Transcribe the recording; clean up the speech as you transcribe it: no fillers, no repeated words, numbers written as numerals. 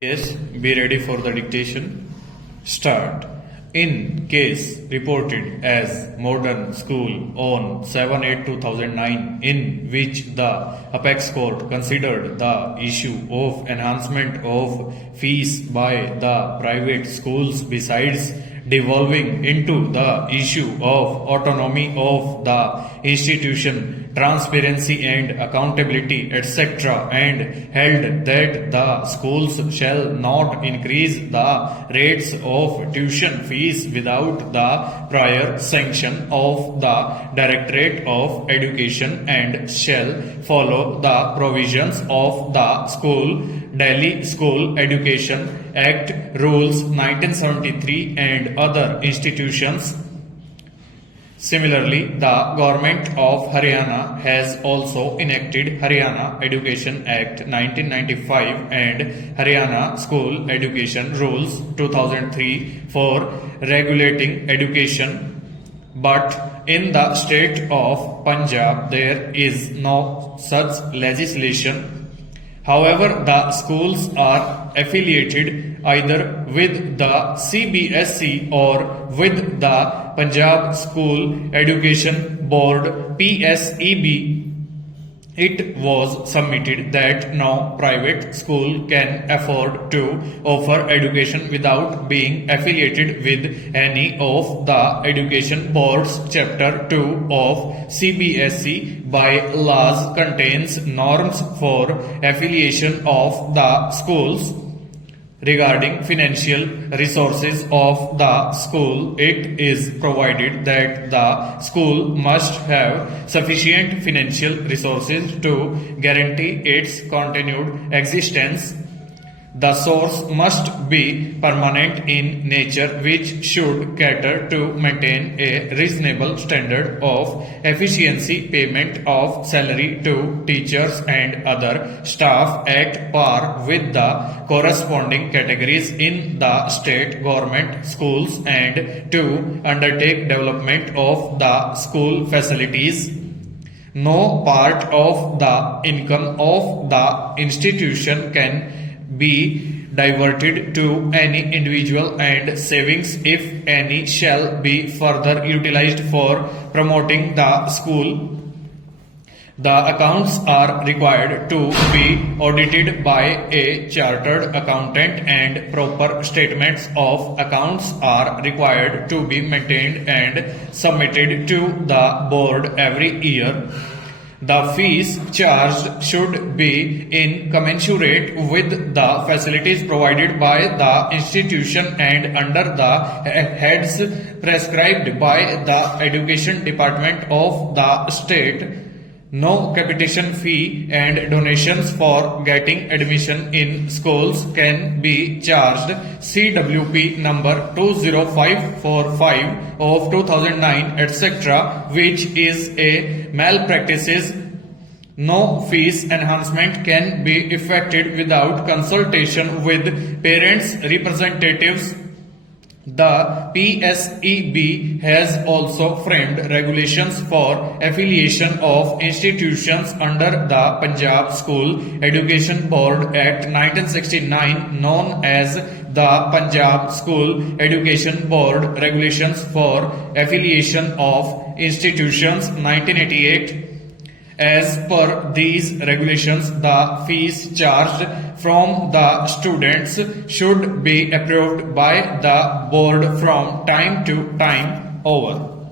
Yes, be ready for the dictation. Start. In case reported as Modern School on 7/8/2009, in which the Apex Court considered the issue of enhancement of fees by the private schools besides devolving into the issue of autonomy of the institution, transparency and accountability, etc., and held that the schools shall not increase the rates of tuition fees without the prior sanction of the Directorate of Education and shall follow the provisions of the Delhi School Education Act Rules 1973 and other institutions. Similarly, the Government of Haryana has also enacted Haryana Education Act 1995 and Haryana School Education Rules 2003 for regulating education. But in the state of Punjab, there is no such legislation. However, the schools are affiliated either with the CBSE or with the Punjab School Education Board PSEB. It was submitted that no private school can afford to offer education without being affiliated with any of the Education Board's Chapter 2 of CBSE by laws contains norms for affiliation of the schools. Regarding financial resources of the school, it is provided that the school must have sufficient financial resources to guarantee its continued existence. The source must be permanent in nature, which should cater to maintain a reasonable standard of efficiency, payment of salary to teachers and other staff at par with the corresponding categories in the state government schools, and to undertake development of the school facilities. No part of the income of the institution can be diverted to any individual, and savings, if any, shall be further utilized for promoting the school. The accounts are required to be audited by a chartered accountant, and proper statements of accounts are required to be maintained and submitted to the board every year. The fees charged should be in commensurate with the facilities provided by the institution and under the heads prescribed by the Education Department of the state. No capitation fee and donations for getting admission in schools can be charged. CWP number 20545 of 2009, etc., which is a malpractices. No fees enhancement can be effected without consultation with parents' representatives. The PSEB has also framed regulations for affiliation of institutions under the Punjab School Education Board Act 1969, known as the Punjab School Education Board Regulations for Affiliation of Institutions 1988. As per these regulations, the fees charged from the students should be approved by the board from time to time. Over.